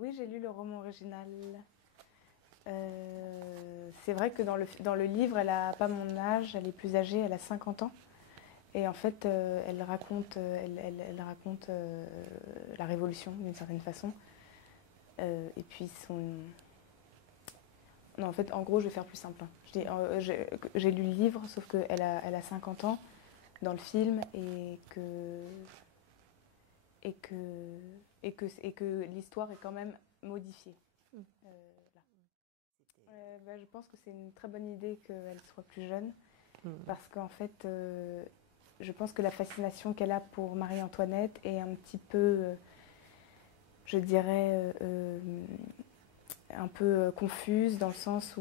Oui, j'ai lu le roman original. C'est vrai que dans le livre, elle n'a pas mon âge, elle est plus âgée, elle a 50 ans. Et en fait, elle raconte la Révolution d'une certaine façon. Et puis Non, en fait, en gros, je vais faire plus simple, hein. J'ai lu le livre, sauf qu'elle a 50 ans dans le film et que, et que l'histoire est quand même modifiée. Là. Je pense que c'est une très bonne idée qu'elle soit plus jeune, parce qu'en fait, je pense que la fascination qu'elle a pour Marie-Antoinette est un petit peu, je dirais, un peu confuse, dans le sens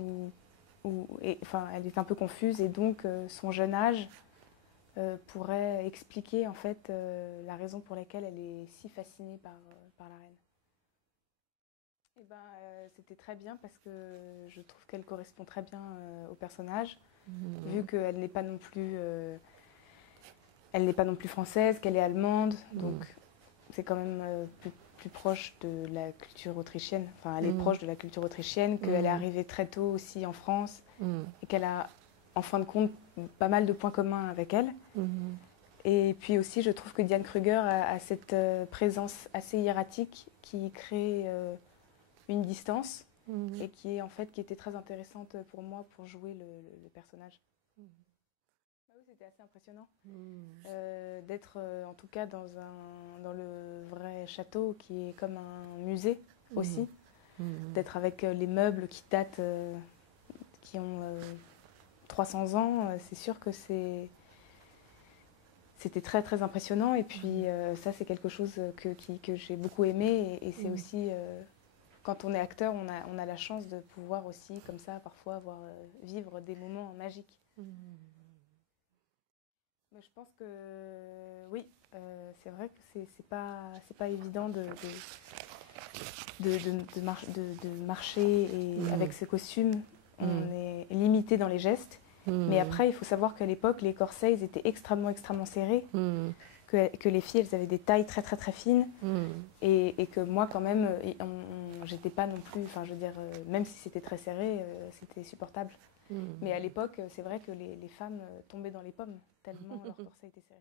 enfin, elle est un peu confuse, et donc son jeune âge pourrait expliquer en fait la raison pour laquelle elle est si fascinée par la reine. Eh ben, c'était très bien parce que je trouve qu'elle correspond très bien au personnage, vu qu'elle n'est pas non plus, elle n'est pas non plus française, qu'elle est allemande, donc c'est quand même plus proche de la culture autrichienne. Enfin, elle est proche de la culture autrichienne, qu'elle est arrivée très tôt aussi en France et qu'elle a, en fin de compte, pas mal de points communs avec elle. Et puis aussi, je trouve que Diane Kruger a cette présence assez hiératique qui crée une distance et qui est en fait qui était très intéressante pour moi pour jouer le personnage. Ah oui, c'était assez impressionnant d'être en tout cas dans le vrai château qui est comme un musée aussi, d'être avec les meubles qui datent, qui ont 300 ans. C'est sûr que c'était très très impressionnant, et puis ça c'est quelque chose que j'ai beaucoup aimé, et c'est aussi quand on est acteur, on a la chance de pouvoir aussi comme ça parfois vivre des moments magiques. Mais je pense que oui, c'est vrai que c'est pas évident de marcher, et avec ce costume, on est limité dans les gestes. Mais après, il faut savoir qu'à l'époque, les corsets ils étaient extrêmement serrés, que les filles, elles avaient des tailles très très très fines, et que moi, quand même, j'étais pas non plus, enfin, je veux dire, même si c'était très serré, c'était supportable. Mais à l'époque, c'est vrai que les femmes tombaient dans les pommes, tellement leur corset était serré.